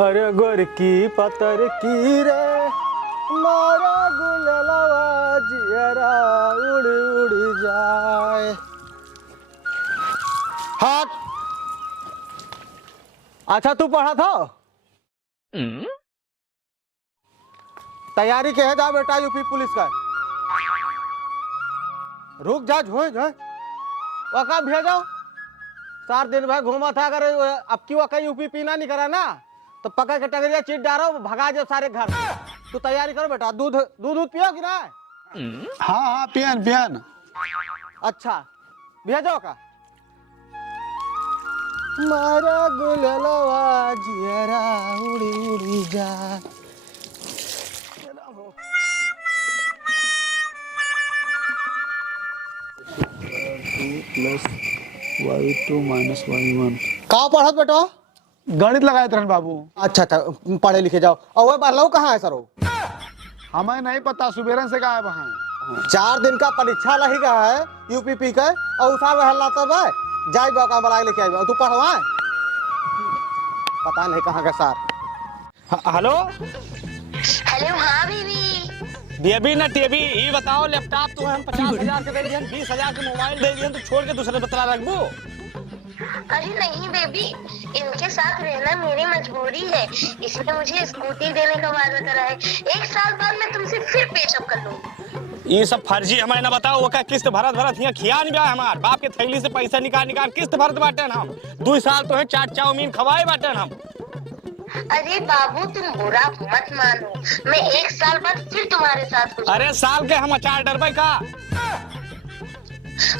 अरे गोर की पतर की रे मारा गुललवा जियरा उड़ उड़ जाए। हट। अच्छा तू पढ़ा था? तैयारी के है जा बेटा यूपी पुलिस का। रुक जा झोए झोए वका भेजो। 4 दिन भाई घूमा था। अगर अब की वका यूपी पीना नहीं करा ना तो पकड़ के टंगरिया चीट डालो भगा जाओ सारे घर। तू तैयारी करो बेटा। दूध दूध दूध पियो कि ना? हाँ हाँ पियन पियन। अच्छा भेजो का। मारा गुललवा जियरा उड़ी उड़ी जा। प्लस y2 माइनस y1 का पढ़त बेटा? गणित लगाए थे बाबू। अच्छा अच्छा पढ़े लिखे जाओ। और वह बालू कहाँ है सर? हमें नहीं पता सुबेरन से कहा है वहाँ। 4 दिन का परीक्षा लगेगा है यूपीपी का और उठा में हल्ला तब है जाई बाका बला लेके आई। तू पढ़वा पता नहीं कहाँ का सर। Hello hello. हाँ बीबी। बेबी ना टेबी ये बताओ लैपटॉप तो हम 50,000 के दे दिए 20,000 के मोबाइल दे दिए तो छोड़ के दूसरे बतला रखबो। अरे नहीं बेबी, इनके साथ रहना मेरी मजबूरी है, इसलिए मुझे स्कूटी देने का वादा करा है। 1 साल बाद मैं तुमसे फिर पेचअप कर लूंगी। ये सब फर्जी हमें ना बताओ। वो का किस्त भरत यहाँ खिया नहीं गया हमार बाप के थैली से पैसा निकाल निकाल किस्त भरत बाटन हम 2 साल तो है चाट चाउमीन खवाए बाटन हम। अरे बाबू तुम बुरा मत मानो, मैं 1 साल बाद फिर तुम्हारे साथ कुछ। अरे साल के हम अचार डरबे का।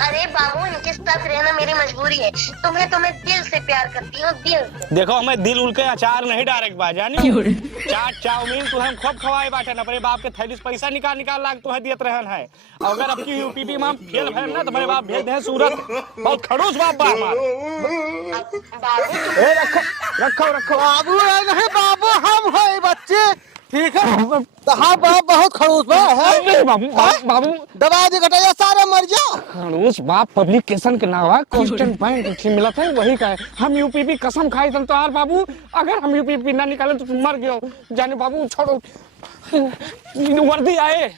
अरे बाबू इनके साथ रहना मेरी मजबूरी है। तुम्हें दिल से प्यार करती हूँ, दिल से। देखो हमें दिल उल के अचार नहीं डायरेक्ट बा जानी चाट चाउमीन तो हम खूब खवाए बाटन अपने बाप के थैली से पैसा निकाल निकाल लाग तो है दियत रहन है। अगर अब की यूपीपी में फेल भैन ना तो मेरे बाप भेज दे सूरत। बहुत खड़ूस बाप बा हमार। बाबू रखो रखो रखो बाबू नहीं बाबू हम है बच्चे ठीक है। तो हाँ बाप बहुत खड़ूस बा है बाबू बाबू दबा दे घटाया सारा मर जाओ। खड़ूस बाप पब्लिकेशन के नाम है क्वेश्चन बैंक मिला था वही का है। हम यूपीपी कसम खाई तो यार बाबू अगर हम यूपीपी ना निकाले तो तुम मर गए जाने बाबू। छोड़ो वर्दी आए।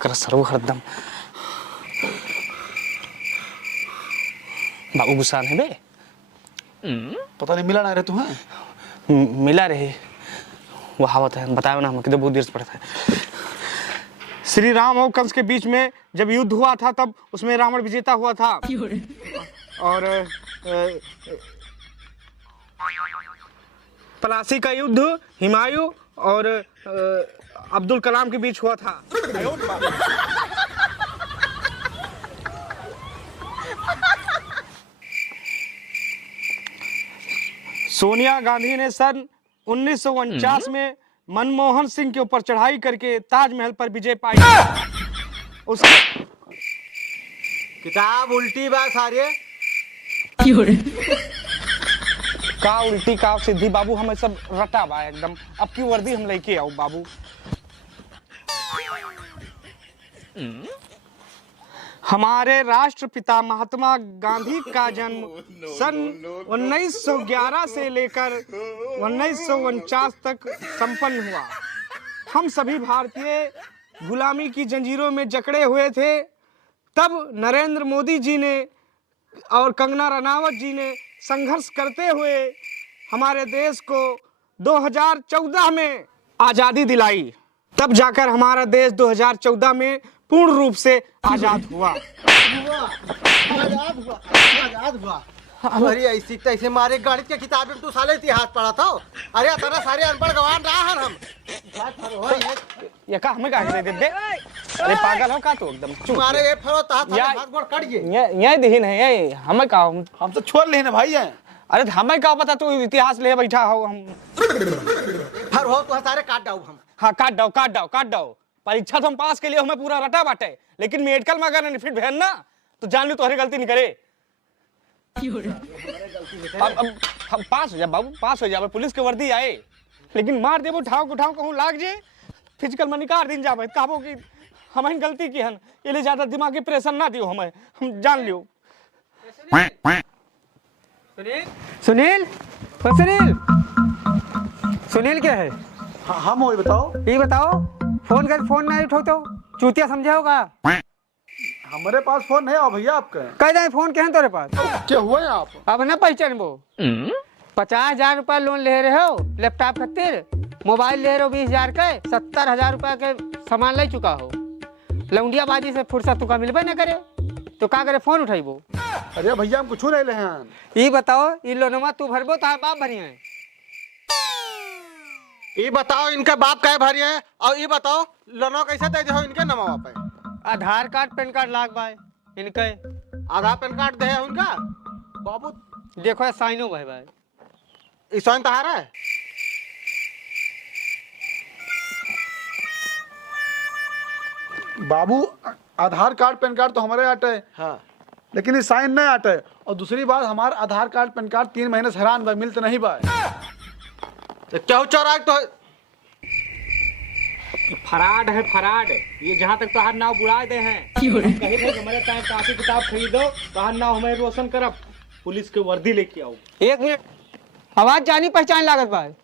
कर सरो हरदम बाबू गुस्सा है बे। पता नहीं मिला ना रे तुम्हें। मिला रहे वो हावत है बताओ ना हम कितने बहुत देर से पढ़ा था। श्री राम और कंस के बीच में जब युद्ध हुआ था तब उसमें रावण विजेता हुआ था और पलासी का युद्ध हुमायूं और अब्दुल कलाम के बीच हुआ था। सोनिया गांधी ने सन 1949 में मनमोहन सिंह के ऊपर चढ़ाई करके ताजमहल पर विजय पाई। उस किताब उल्टी बा सारे का उल्टी का सिद्धि बाबू हमें सब रटा बा एकदम। अब की वर्दी हम लेके आओ बाबू। हमारे राष्ट्रपिता महात्मा गांधी का जन्म सन 1911 से लेकर 1949 तक संपन्न हुआ। हम सभी भारतीय गुलामी की जंजीरों में जकड़े हुए थे। तब नरेंद्र मोदी जी ने और कंगना रनावत जी ने संघर्ष करते हुए हमारे देश को 2014 में आज़ादी दिलाई। तब जाकर हमारा देश 2014 में पूर्ण रूप से आजाद हुआ। आजाद हुआ। अरे ऐसी तैसे मारे गणित के किताब में तू साले इतिहास पढ़ा था। अरे तेरा सारे अनपढ़ गवान रहा है हम। ये का हमें काहे दे दे। अरे पागल हो का तू एकदम। तुम्हारे ये फरो हाथ हाथ गोड़ कट गए। ये दही नहीं ये हमें का हम तो छोड़ ले ना भाई हैं। अरे हमें का पता तू इतिहास ले बैठा हो हम। फर हो तो सारे काट डाउ हम। हाँ काट दो परीक्षा तो हम पास के लिए हमें पूरा रटा बाटे लेकिन मेडिकल में अगर फिट बहन ना तो जान लो तुम्हारी गलती नहीं करे। अब हम पास हो जा बाबू पास हो जा पुलिस के वर्दी आए लेकिन मार देबो ठाव कहूं लाग जे फिजिकल में निकाल दिन जावे कहबो कि हमें गलती की हन ये लिए ज्यादा दिमागी प्रेशर ना दियो हमें, हम जान लियो। सुनील ओ सुनील, सुनील क्या है? हम हो बताओ। ये बताओ, फोन कर, फोन नहीं उठो तो चूतिया समझे होगा। हमारे पास फोन नहीं है भैया आपका। कह जाए फोन क्या है तेरे पास? क्या हुआ है आप? अब ना पहचान वो 50,000 रुपया लोन ले रहे हो लैपटॉप खातिर, मोबाइल ले रहे हो 20,000 के, 70,000 रुपया के सामान ले चुका हो। लौंडिया बाजी से फुर्सत तुका मिलबे न करे तो का करे फोन उठाइबो? अरे भैया हम कुछ नहीं ले हैं। ये बताओ, ये लोनमा तू भरबो तो बाप भरी है? ये बताओ इनके बाप कहे भरी है, और ये बताओ लोनो कैसे दे दे इनके नमवा पे? आधार कार्ड पैन कार्ड लाग बाय इनके। आधार पैन कार्ड दे है उनका? बाबू देखो साइनो भाई भाई ईशान तहारा है। बाबू आधार कार्ड पैन कार्ड तो हमारे आटे है, हाँ लेकिन ये साइन नहीं आटे है। और दूसरी बात हमारा आधार कार्ड पैन कार्ड 3 महीने से हैरान भाई मिलते नहीं भाई। तो क्या चौराग तो फराड है, फराड। ये जहाँ तक तो हर नाव बुड़ा दे हैं। कहीं थे हमारे टाइम कापी किताब खरीदो तो हर नाव हमें रोशन करब, पुलिस के वर्दी लेके आओ। एक मिनट, आवाज जानी पहचान लागत भाई।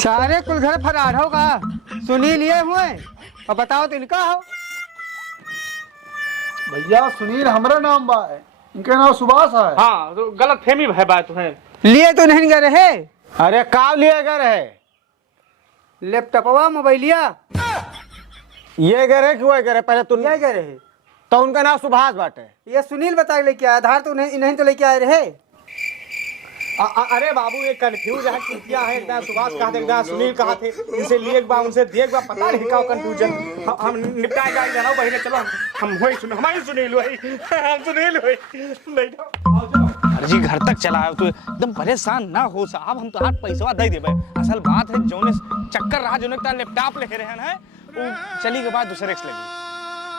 सारे कुल घर फरार होगा, सुनी लिए हुए। और बताओ तो इनका हो? भैया सुनील हमारा नाम बा है, इनका नाम सुभाष है। हाँ तो गलत फहमी है बात तुम्हें। लिए तो नहीं गए रहे? अरे का लिए गए रहे? लैपटॉपवा मोबाइलिया ये गए रहे कि वो गए रहे? पहले तुम क्या गए रहे? तो उनका नाम सुभाष बाटे। ये सुनील बता लेके आया, आधार तो नहीं तो लेके आए रहे। अरे बाबू ये कंफ्यूज है, क्या है एकदम सुभाष कहा थे एकदम सुनील कहा थे, इनसे लिए बा उनसे देख बा, पता नहीं क्या कंफ्यूजन। हम निपटाए गाड़ी जाना बहिने, चलो हम वही सुन, हमारी सुनील वही, हम सुनील वही नहीं। जी घर तक चला है तो एकदम परेशान ना हो साहब, हम तो हाथ पैसा दे देबे। असल बात है जोने चक्कर रहा, जोने का लैपटॉप ले रहे हैं वो चली के बाद दूसरे से लगी।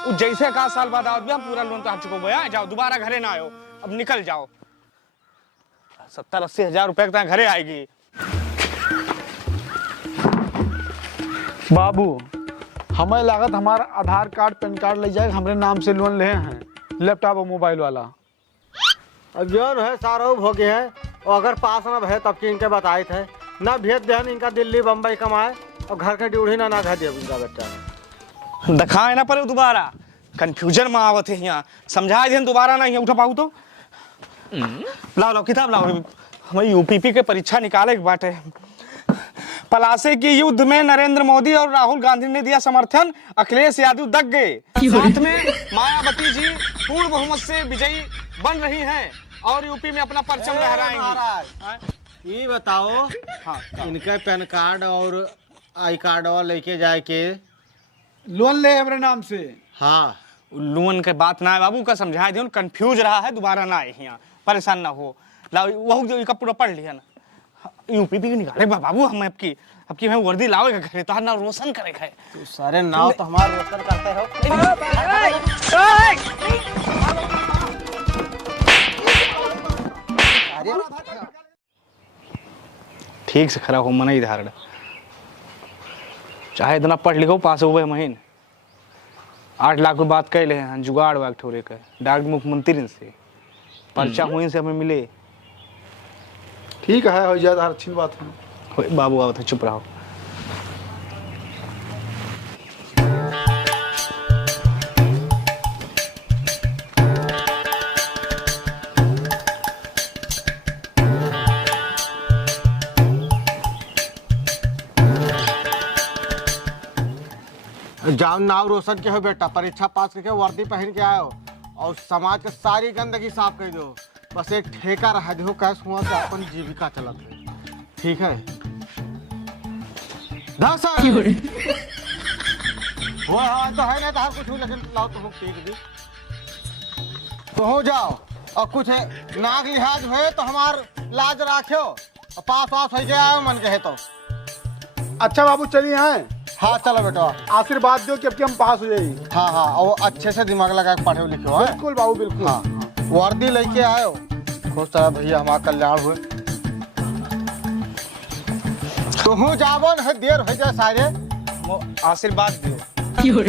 वो जैसे का साल बाद आओ हम पूरा लोन तो आ चुको गया, जाओ दोबारा घरे ना आयो, अब निकल जाओ। 70-80 हजार रुपए तक घरे आएगी। बाबू हमें लागत हमारा आधार कार्ड पैन कार्ड ले जाए, हमारे नाम से लोन ले हैं लैपटॉप और मोबाइल वाला। अब जो है सारा हो गया है, और अगर पास न भे तब की इनके बताए थे ना भेज दे इनका दिल्ली बम्बई कमाए, और घर के ड्यूढ़ी ना घर दे इनका बच्चा। दिखाए ना पड़े दोबारा, कंफ्यूजन में आवत है यहाँ, समझाए दे दोबारा ना उठा पाऊ तो। लाओ लाओ किताब लाओ, हमें यूपीपी के परीक्षा निकाले के बाटे। पलासी की युद्ध में नरेंद्र मोदी और राहुल गांधी ने दिया समर्थन, अखिलेश यादव दग गए। साथ में मायावती जी पूर्ण बहुमत से विजयी बन रही हैं और यूपी में अपना परचम लहराएंगी। ये बताओ इनके पैन कार्ड और आई कार्ड लेके जाए के लोन ले हमारे नाम से। हाँ लोन के बात ना है बाबू का, समझाए दे, कंफ्यूज रहा है, दोबारा ना आए यहाँ, परेशान ना हो। लाओ वो जो का पूरा पढ़ लिया ना, यूपीपी निकाले बाबू, हम आपकी हमें वर्दी लाओगे घरे तो ना रोशन करेगा है। तो सारे नाव तो हमारे रोशन करते हो। ठीक से खरा हो मन ही धारण, चाहे इतना पढ़ लिखो पास हो गए महीन। 8 लाख की बात कह ले हैं, जुगाड़ वाग ठोरे का डाक मुख्यमंत्री से पर्चा हुई से हमें मिले। ठीक है हो जाए, अच्छी बात है। बाबू आओ तो चुप रहो। जाओ नाव रोशन के हो बेटा, परीक्षा पास करके वर्दी पहन के आओ और समाज के सारी गंदगी साफ कर दो। बस एक ठेका रह दो, कैश हुआ तो अपन जीविका चलत है। ठीक है वो हाँ तो है ना तो हर कुछ, लेकिन लाओ तुम टेक दी। तो हो जाओ और कुछ नाग लिहाज हुए तो हमार लाज राख्यो और पास वास हो गया मन कहे तो। अच्छा बाबू चलिए आए, हाँ चलो बेटा। आशीर्वाद दो कि अब कि हम पास हो जाएगी। हाँ हाँ और अच्छे से दिमाग लगा के पढ़े लिखे हो। बिल्कुल बाबू बिल्कुल। हाँ वर्दी लेके आयो, खुश तरह भैया हमारा कल्याण हुए। तुम जाबो न देर हो जाए सारे। आशीर्वाद दियो।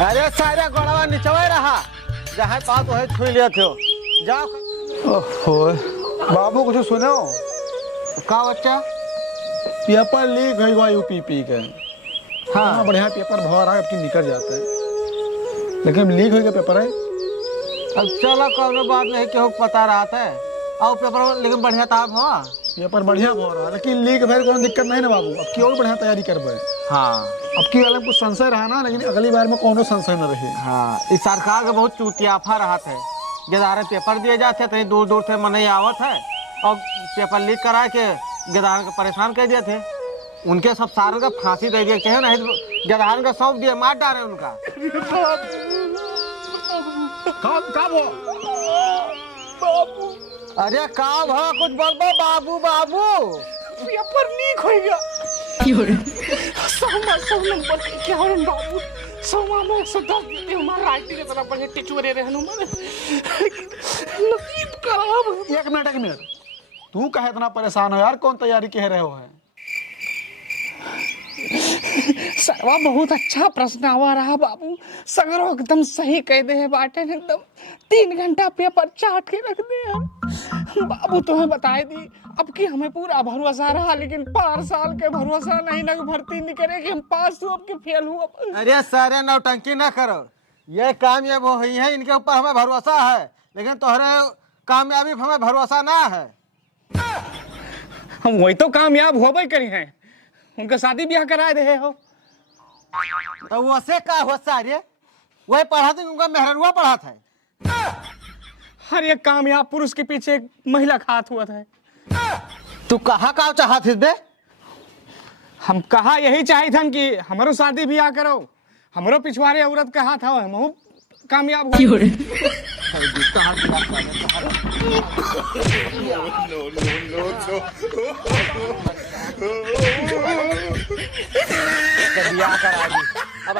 अरे सारे गोड़वा निचवे रहा, जहाँ पास वही छुई लिया थे। जाओ। ओहो बाबू कुछ सुनो। का बच्चा? पेपर लीक है हुआ यूपीपी के। हाँ बढ़िया पेपर भर रहा है, अब की निकल जाता है, लेकिन लीक हो गया पेपर है। अब चलो कौनो बात नहीं, केहू पता रहा था और पेपर लेकिन बढ़िया था हुआ। पेपर बढ़िया हो रहा है, लेकिन लीक भर कोई दिक्कत नहीं ना बाबू, अब की और बढ़िया तैयारी करबे। हाँ अब की वाले में कुछ संशय रहा ना, लेकिन अगली बार में कोनो संशय न रहे। हाँ इस सरकार का बहुत चूतियाफा रहा था। गदारे पेपर दिए जाते थे, दूर दूर से मनई आवत है और पेपर लीक करा के गदार को परेशान कर दिए थे। उनके सब सारों का फांसी दे दिए थे, नहीं गदार का सौंप दिए, मार डाले उनका। कब हो? अरे काम है कुछ बोल बो बाबू बाबू। पेपर लीक हो गया। सौ नंबर क्या हो बाबू? 100 में 110 देते हमारा राइटिंग के तरफ बढ़े टिचुरे रहे हनुमान। नसीब खराब। एक मिनट तू कहे इतना परेशान हो यार, कौन तैयारी कह रहे हो है? सरवा बहुत अच्छा प्रश्न आवा रहा बाबू, सगरो एकदम सही कह दे है बाटे, एकदम 3 घंटा पेपर चाट के रख दे है। बाबू तुम्हें बताए दी, अब की हमें पूरा भरोसा रहा, लेकिन 5 साल के भरोसा नहीं ना भर्ती नहीं करे कि हम पास हुआ अब के फेल हुआ। अरे सारे नौटंकी ना करो, ये कामयाब हुई है, इनके ऊपर हमें भरोसा है, लेकिन तुम्हारे कामयाबी पर हमें भरोसा ना है। हम वही तो कामयाब होबे करी हैं, उनका शादी ब्याह करा दे हो। तो वैसे का हो सारे वही पढ़ा था, उनका मेहरुआ पढ़ा था। हर एक कामयाब पुरुष के पीछे एक महिला खात हुआ था। तू कहाँ का चाहा थी बे? हम कहा यही चाहे थे कि हमारो शादी ब्याह करो, हमारो पिछवाड़े औरत का हाथ हो, हम कामयाब हो। ब्याह करा दी अब।